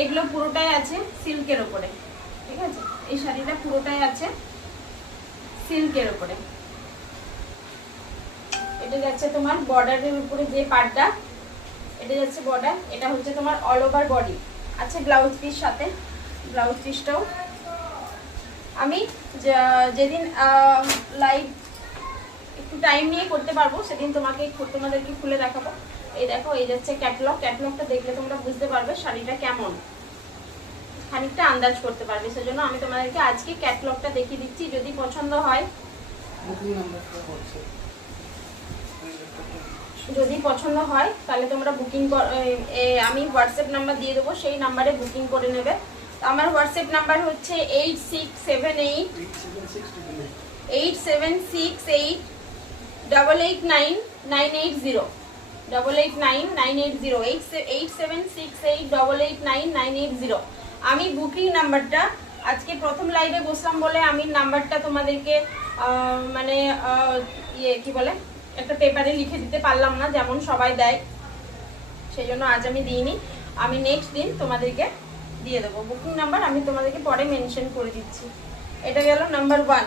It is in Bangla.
এগুলো পুরোটাই আছে সিল্কের উপরে, ঠিক আছে? এই শাড়িটা পুরোটাই আছে সিল্কের উপরে। এটা যাচ্ছে তোমার বর্ডারের উপরে যে পাড়টা, এটা যাচ্ছে বর্ডার। এটা হচ্ছে তোমার অল ওভার বডি আছে ব্লাউজ পিস সাথে। ব্লাউজ পিসটাও আমি যেদিন লাইভ একটু টাইম নিয়ে করতে পারবো সেদিন তোমাদেরকে খুলে দেখাবো। এই দেখো, এই যাচ্ছে ক্যাটালগ। ক্যাটালগটা দেখলে তোমরা বুঝতে পারবে শাড়িটা কেমন, খানিকটা আন্দাজ করতে পারবে। সেজন্য আমি তোমাদেরকে আজকে ক্যাটালগটা দেখিয়ে দিচ্ছি। যদি পছন্দ হয়, তাহলে তোমরা বুকিং আমি হোয়াটসঅ্যাপ নাম্বার দিয়ে দেবো, সেই নাম্বারে বুকিং করে নেবে। আমার হোয়াটসঅ্যাপ নাম্বার হচ্ছে 8768886990 8768889980। আমি বুকিং নাম্বারটা আজকে প্রথম লাইভে বসলাম বলে আমি নাম্বারটা তোমাদেরকে মানে কি বলে একটা পেপারে লিখে দিতে পারলাম না যেমন সবাই দেয়, সেই জন্য আজ আমি দিইনি। আমি নেক্সট দিন তোমাদেরকে দিয়ে দেবো বুকিং নাম্বার, আমি তোমাদেরকে পরে মেনশন করে দিচ্ছি। এটা গেল নাম্বার 1।